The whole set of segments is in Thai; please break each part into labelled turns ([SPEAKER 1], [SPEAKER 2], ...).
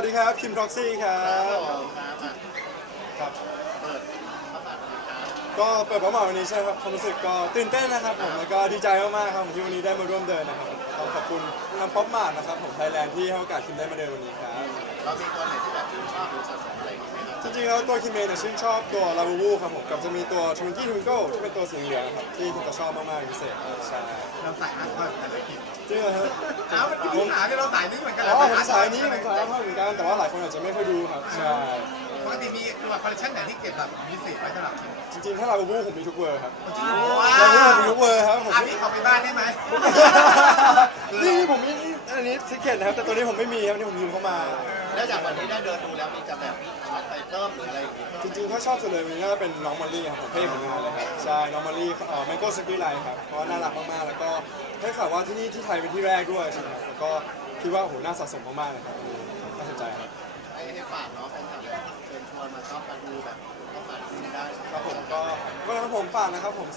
[SPEAKER 1] วัสดีครับคิมท็อกซี่ครับ
[SPEAKER 2] ครับ
[SPEAKER 1] ก็
[SPEAKER 2] เปิดพระบมเด็จครับ
[SPEAKER 1] ก็เปิดประมาวันนี้ใช่ครับความรู้สึกก็ตื่นเต้นนะครับผมแล้วก็ดีใจมากๆครับผมที่วันนี้ได้มาร่วมเดินนะครับต้องขอบคุณทางป๊อปมาร์ทนะครับผมไทยแลนด์ที่ให้โอกาสคิมได้มาเดินวันนี้ครับ
[SPEAKER 2] เรามีตัวไหนที่แบบชื่นชอบหรือสะสมอะไรอย่ายไหมครับ
[SPEAKER 1] จริงๆแล้วตัวคิมเองเนี่ยชื่นชอบตัวลาบูบูครับผมกับจะมีตัวทวินกี้ทวิงเกิลที่เป็นตัวสีเหลืองนะครับที่คิมจะชอบมากๆเป็นพิเศษครับใช่
[SPEAKER 3] เราใส่ห้าท่อนแต่ละคลิป
[SPEAKER 1] จริงเหรอครับ
[SPEAKER 3] อ้าวมันมีปัญหาที่เราใส่นี่เหมือนกัน
[SPEAKER 1] อ๋อผมสายนี้ผมสายท่อนเหมือนกันแต่ว่าหลายคนอาจจะไม่ค่อยดูครับใช่
[SPEAKER 3] ปกติมีตัวคอลเลคชันไหนที่เก็บแบบพิเศษไว้สำหรับคลิป
[SPEAKER 1] จริงๆถ้าลาบูบูผมมีทุกเวอร์ครับ
[SPEAKER 3] จริง
[SPEAKER 1] ลาบูบูผมมีทุกเวอร์ครับผม
[SPEAKER 3] อะพี่ขอไปบ้านได้ไหม
[SPEAKER 1] นี่ผมมีนี่อันนี้ทิเก็ตนะครับแต่ตัวนี้ผมไม่มีครับนี่ผมยืมเข้ามา
[SPEAKER 2] แล้วจากวันที่ได้เดินดูแล้วมีจะ ชอ
[SPEAKER 1] บสุดเลยวันนี้น่าจะเป็นน้องมอลลี่ครับผมเพ่ผลงานเลยครับใช่น้องมอลลี่เอ่อแมงโก้สกีไลน์ครับเพราะว่าน่ารักมากๆแล้วก็ให้ข่าวว่าที่นี่ที่ไทยเป็นที่แรกด้วยใช่ไหมครับแล้วก็คิดว่าโอ้โหน่าสะสมมากๆเลยครับน่าสนใจครับ
[SPEAKER 2] ให้ให้ฝากเนาะแฟนคลับแบบเชิญชวนมาชอบมาดูแบบพระบาทที่ได้
[SPEAKER 1] ครับผมก็ก็นะครับผมฝากนะครับผม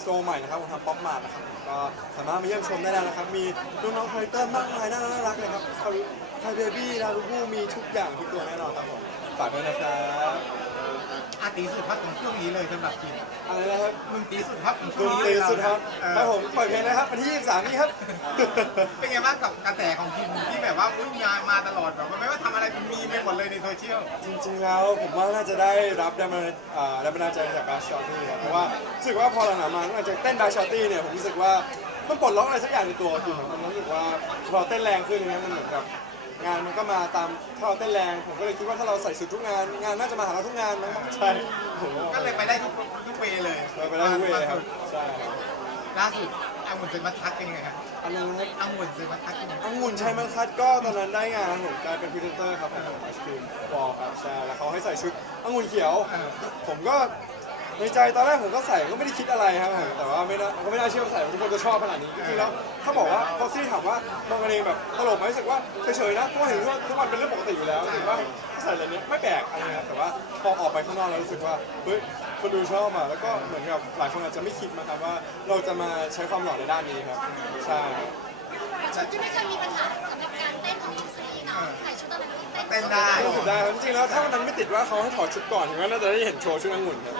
[SPEAKER 1] สโตร์ใหม่นะครับของทางป๊อปมาร์ทนะครับผมก็สามารถมาเยี่ยมชมได้แล้วนะครับมีน้องๆคาแรคเตอร์มากมายน่ารักน่ารักเลยครับไทยเบบี้ลาลูบูมีทุกอย่างทุกตัวแน่นอนครับผมฝากด้วยนะครับ
[SPEAKER 3] อาตีสุดพัดของช่วงนี้เลยสำหรับคลิป
[SPEAKER 1] อะไรนะครับ
[SPEAKER 3] มึงตีสุดพัดของช่
[SPEAKER 1] ด
[SPEAKER 3] วง
[SPEAKER 1] น
[SPEAKER 3] นี้
[SPEAKER 1] ตรีสุดครับ
[SPEAKER 3] เออ
[SPEAKER 1] ครับผมปล่อยเพลงนะครับวันที่23นี้ครับ
[SPEAKER 3] เป็นไงบ้างกับกระแสของคลิปที่แบบว่าอุ้ยมามาตลอดแบบว่าไม่ว่าทำอะไรมีไปหมดเลยในโซเชียล
[SPEAKER 1] จริงๆแล้วผมว่าน่าจะได้รับแรงบันดาลอ่าแรงบันดาลใจมาจากบาร์ชอตตี้ครับเพราะว่ารู้สึกว่าพอหลังๆมาหลังจากเต้นบาร์ชอตตี้เนี่ยผมรู้สึกว่ามันปลดล็อกอะไรสักอย่างในตัวคือมันรู้สึกว่าพอเราเต้นแรงขึ้นเนี่ยมันเหมือนกับ งานมันก็มาตามถ้าเราเต้นแรง ผมก็เลยคิดว่าถ้าเราใส่สุดทุกงาน งานน่าจะมาหาเราทุกงานมั้งใช่ผม
[SPEAKER 3] ก็เลยไปได้ทุกทุกเวเลย
[SPEAKER 1] เราไปได้ทุกเวย์ครับใช่ครับ
[SPEAKER 3] ล่าสุดอังุ่นเซนมัทักเป็นยังไงครับ
[SPEAKER 1] อันนั้นนะครับ
[SPEAKER 3] อังุ่นเซนมัทักเป็นยังไง
[SPEAKER 1] องุ่นชัยมันคัดก็ตอนนั้นได้งานผมกลายเป็นพรีเซนเตอร์ครับผมไอศครีมวอลครับใช่แล้วเขาให้ใส่ชุดองุ่นเขียว
[SPEAKER 3] เออ
[SPEAKER 1] ผมก็ ในใจตอนแรกผมก็ใส่ก็ไม่ได้คิดอะไรครับผมแต่ว่าไม่น่าก็ไม่น่าเชื่อว่าใส่ทุกคนจะชอบขนาดนี้จริงๆแล้วถ้าบอกว่าพ็อกซี่ถามว่ามองกันเองแบบตลกไหมรู้สึกว่าเฉยๆนะเพราะว่าเห็นว่าทุกวันเป็นเรื่องปกติอยู่แล้วรู้สึกว่าใส่อะไรเนี้ยไม่แปลกอะไรนะครับแต่ว่าพอออกไปข้างนอกแล้วรู้สึกว่าเฮ้ยคนดูชอบอะแล้วก็เหมือนกับหลายคนอาจจะไม่คิดมาครับว่าเราจะมาใช้ความหล่อในด้านนี้ครับใช่
[SPEAKER 4] ชุดที่ไม่เคยมีปัญหาสำหรับการ เต้น
[SPEAKER 3] เต้นได้
[SPEAKER 1] รู้สึกได้ครับจริงๆแล้วถ้าวันนั้นไม่ติดว่าเขาให้ถอดชุดก่อนถึงว่าน่าจะได้เห็นโชว์ชุดองุ่นครับ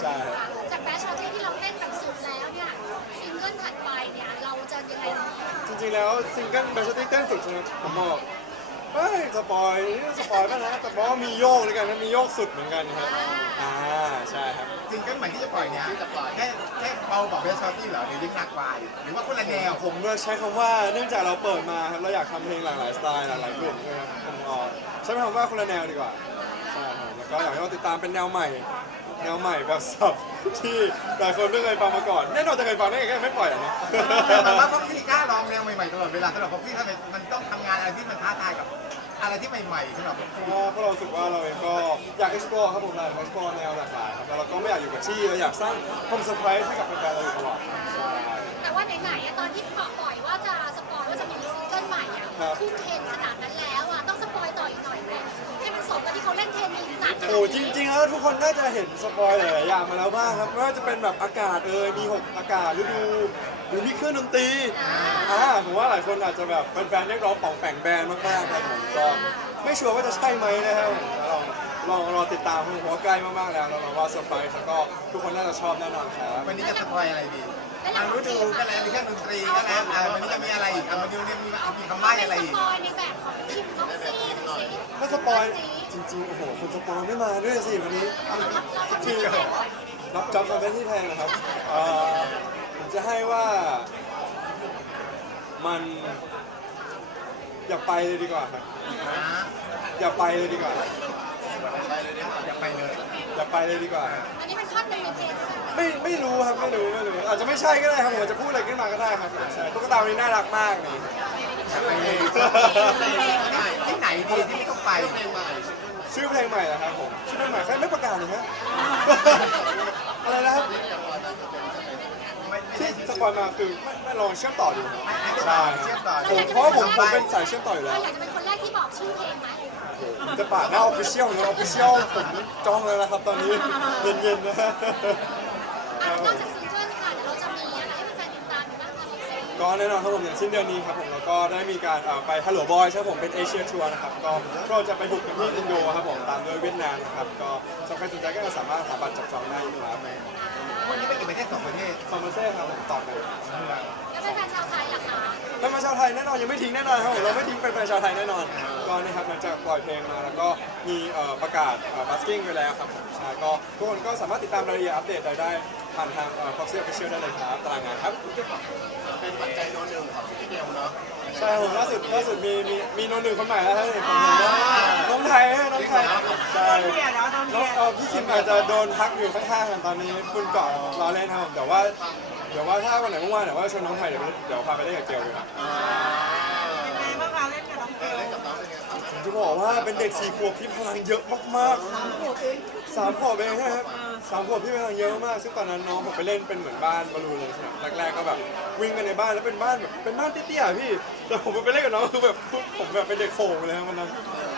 [SPEAKER 1] ใช่ครับ
[SPEAKER 4] จากแบชชอตที่เราเต้นแบบสุดแล้วเนี่ยซิงเกิลถัดไปเนี่ยเราจะยังไงดี
[SPEAKER 1] จริงๆแล้วซิงเกิลแบชติ้เต้นสุดใช่ไหมผมบอกเฮ้ยสปอยนี่สปอยป่ะนะแต่บอกว่ามีโยกด้วยกันนะมีโยกสุดเหมือนกันครับอ่าใช่ครับ
[SPEAKER 3] ซิงเกิลใหม่ที่จะปล่อยเนี่ยแค่แค่เบาบอกเบสชอตตี้เหรอหรือยังหนักกว่าอีกหรือว่าคนละแนว
[SPEAKER 1] ผมก็ใช้คำว่าเนื่องจากเราเปิดมาครับเราอยากทำเพลงหลากหลายสไตล์หลากหลายกลุ่มใช่ไหมครับผมออก ใช้คำว่าคนละแนวดีกว่าใช่ครับแล้วก็อยากให้เราติดตามเป็นแนวใหม่ แนวใหม่แบบสับที่หลายคนไม่เคยฟังมาก่อนแน่นอนจะเคยฟังได้ไงก็ไม่ปล่อยอะเนาะ
[SPEAKER 3] แต่ว่าพ็อกซี่กล้าลองแนวใหม่ๆตลอดเวลาสำหรับพ็อกซี่ทำไมมันต้องทำงานอะไรที่มันท้าทายกับ อะไรที่ใหม่ๆสำหรับพ็อกซี่
[SPEAKER 1] เพราะว่าพวกเรารู้สึกว่าเราเองก็อยาก explore ครับผมอยาก explore แนวหลากหลายครับแล้วเราก็ไม่อยากอยู่กับที่เราอยากสร้างความเซอร์ไพรส์ให้กับแฟนๆเราอยู่ตลอดใช่
[SPEAKER 4] แต่ว่าไหนๆอะตอนที่ปล่อยว่าจะสปอยว่าจะมีซิงเกิลใหม่อะ
[SPEAKER 1] ครับ
[SPEAKER 4] ขึ้นเท
[SPEAKER 1] โอ้จริง ๆ แล้วทุกคนน่าจะเห็นสปอยหลายๆอย่างมาแล้วบ้างครับไม่ว่าจะเป็นแบบอากาศเอ่ยมีหกอากาศฤดูหรือมีเครื่องดนตรีอ่าผมว่าหลายคนอาจจะแบบแฟนๆเรียกร้องป่องแป่งแบรนด์มากๆครับผมก็ไม่ชัวร์ว่าจะใช่ไหมนะครับลองลองรอติดตามผมว่าใกล้มากๆแล้วแล้วเราว่าเซอร์ไพรส์แล้วก็ทุกคนน่าจะชอบแน่นอนครับ
[SPEAKER 3] วันนี้จะสปอยอะไรดี ทางฤดูก็แล้วมีเครื่องดนตรีก็แล้วอ่าวันนี้จะมีอะไรอีกอะวันนี้เนี่ยมีมีคำใบ้อะไรอีก
[SPEAKER 4] ปอยในแบบของคิมท็อกซี่หน่อยสิ
[SPEAKER 1] ถ้าสปอยจริงๆ โอ้โหคนสปอยไม่มาด้วยสิวันนี้ที่รับจอบทำเป็นที่แทนนะครับเอ่อผมจะให้ว่า มัน อย่าไปเลยดีกว่าครับ
[SPEAKER 3] อ่า
[SPEAKER 1] อย่าไปเลยดีกว่า
[SPEAKER 3] อย่าไปเลย
[SPEAKER 1] อย่าไปเลยดีกว่า
[SPEAKER 4] อันนี้เป็นท่อนหนึ่งในเพลงใช่ไหม
[SPEAKER 1] ไม่ไม่รู้ครับไม่รู้ไม่รู้อาจจะไม่ใช่ก็ได้ครับผมอาจจะพูดอะไรขึ้นมาก็ได้ครับใช่ตุ๊กตาวันนี้น่ารักมากนี่
[SPEAKER 3] อย่าไปเลยที่ไหนดีที่ไม่ต้องไป
[SPEAKER 1] ชื่อเพลงใหม่เหรอครับผมชื่อเพลงใหม่ใครไม่ประกาศเลยฮะอะไรนะครับที่สปอยมาคือไม่ไม่ลองเชื่อมต่อดูใช่
[SPEAKER 3] เชื่อมต่อ
[SPEAKER 1] ผมเพราะว่าผมผมเป็นสายเชื่อมต่ออยู่
[SPEAKER 4] เรา
[SPEAKER 1] แล้ว
[SPEAKER 4] อยากจะเป็น
[SPEAKER 1] จะปาดหน้าออฟฟิเชียลนะออฟฟิเชียลผมจ้องเลยนะครับตอนนี้เย็นๆนะ
[SPEAKER 4] อะนอกจากซิงเกิลค่ะเดี๋ยวเราจะมีอะไรให้แฟนๆติดตามอีกบ้างคะ
[SPEAKER 1] ก็แน่นอนครับผมอย่างสิ้นเดือนนี้ครับผมแล้วก็ได้มีการเอ่อไป Hello Boy ครับผมเป็นเอเชียทัวร์นะครับก็ก็จะไปบุกกันที่อินโดครับผมตามด้วยเวียดนามนะครับก็สำหรับใครสนใจก็สามารถหาบัตรจับจองได้ครับ
[SPEAKER 3] วันนี้ไปกี่ประเทศสองประเทศ
[SPEAKER 1] ฟอร์มาเซ่ครับผมตอบไป
[SPEAKER 4] แล้วเป็น แฟนชาวไทยล่ะคะ
[SPEAKER 1] เป็นมาชาวไทยแน่นอนยังไม่ทิ้งแน่นอนครับผมเราไม่ทิ้งเป็นแฟนชาวไทยแน่นอน ก็นี่ครับหลังจากปล่อยเพลงมาแล้วก็มีเอ่อประกาศบัสกิ้งไปแล้วครับผมใช่ก็ทุกคนก็สามารถติดตามรายละเอียดอัปเดตได้ได้ผ่านทางเอ่อ Foxy Official ได้เลยครับตารางงานครับ
[SPEAKER 2] เป็นปัจจัยโน้นหนึ่งของพี่เดียวเนาะ
[SPEAKER 1] ใช่ผมล่าสุดล่าสุดมีมีมีโนนหนึ่งคนใหม่แล้วครับเห็นผมเห็นแล้วน้องไทยฮะน้องไทยใช่น้องเอ่อพี่คิมอาจจะโดนพักอยู่ข้างๆกันตอนนี้คุณเกาะรอเล่นครับผมแต่ว่า เดี๋ยวว่าถ้าวันไหนว่างๆเดี๋ยวว่าชวนน้องไทยเดี๋ยวเดี๋ยวพาไปเล่นกับเกลดีครับ
[SPEAKER 5] เป็นไงบ้างคะเล่นกับน้องเกล
[SPEAKER 2] เล่นกับน้องเป็นไงบ้าง
[SPEAKER 1] ผมจะบอกว่าเป็นเด็กสี่ขวบที่พลังเยอะมากๆ สามขวบเองใช่ไหมครับสามขวบที่พลังเยอะมาก ซึ่งตอนนั้นน้องผมไปเล่นเป็นเหมือนบ้านบอลลูนเลยใช่ไหมแรกๆก็แบบวิ่งกันในบ้านแล้วเป็นบ้านแบบเป็นบ้านเตี้ยๆอะพี่ แต่ผมไปเล่นกับน้องคือแบบผมแบบเป็นเด็กโฝงเลยครับวันนั้น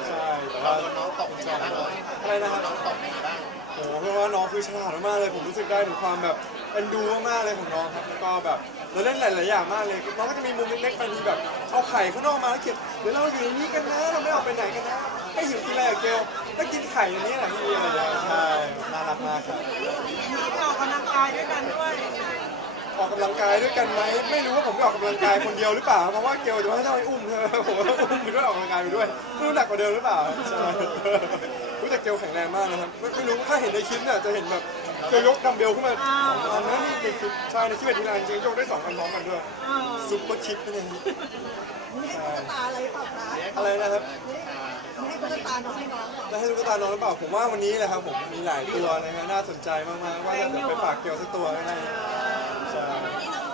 [SPEAKER 1] ใช่แต่
[SPEAKER 2] เรา
[SPEAKER 1] ว่า
[SPEAKER 2] โดนน้องตบเป็นไงบ้างเลย
[SPEAKER 1] อะไรนะครับ
[SPEAKER 2] น้องตบเป็นไงบ้าง
[SPEAKER 1] โอ้โหเพราะว่าน้องคือฉลาดมากๆเลย ผมรู้สึกได้ถึงความแบบ เอ็นดูมากๆเลยของน้องครับแล้วก็แบบเราเล่นหลายๆอย่างมากเลยน้องก็จะมีมุมเล็กๆบางทีแบบเอาไข่ข้างนอกมาแล้วเขียนเดี๋ยวเราอยู่ในนี้กันนะเราไม่ออกไปไหนกันนะให้หิวกินอะไรกับเกลก็กินไข่อันนี้แหละพี่อะไรอย่างเงี้ยใช่น่ารักมากครับ
[SPEAKER 5] มีออกกำลังกายด้วยกันด้วย
[SPEAKER 1] ออกกำลังกายด้วยกันไหมไม่รู้ว่าผมจะออกกำลังกายคนเดียวหรือเปล่าเพราะว่าเกลจะให้ต้องให้อุ้มใช่ไหมผมก็อุ้มไปด้วยออกกำลังกายไปด้วยไม่รู้หนักกว่าเดิมหรือเปล่าใช่รู้ แต่เกลแข็งแรงมากนะครับไม่ไม่รู้ถ้าเห็นในคลิปเนี่ยจะเห็นแบบเกลยกดัมเบลขึ้นมาสองอันนะนี่ในคลิปใช่ในคลิปเวทีแรจริงยกได้สองอันพร้อมกันด้วยซุปเปอร์คิดนั่นเอง
[SPEAKER 6] มีให้ตุ๊กตาอะไรเปล่าคะ
[SPEAKER 1] อะไรนะครับ
[SPEAKER 6] มีให้ตุ๊กตาน้องให้น้องเปล่า
[SPEAKER 1] แล้วให้ลูกตาน้องหรือเปล่าผมว่าวันนี้แหละครับผมมีหลายตัวนะฮะน่าสนใจมากๆว่าจะไปฝากเกลสักตัวก็ได้
[SPEAKER 5] เอ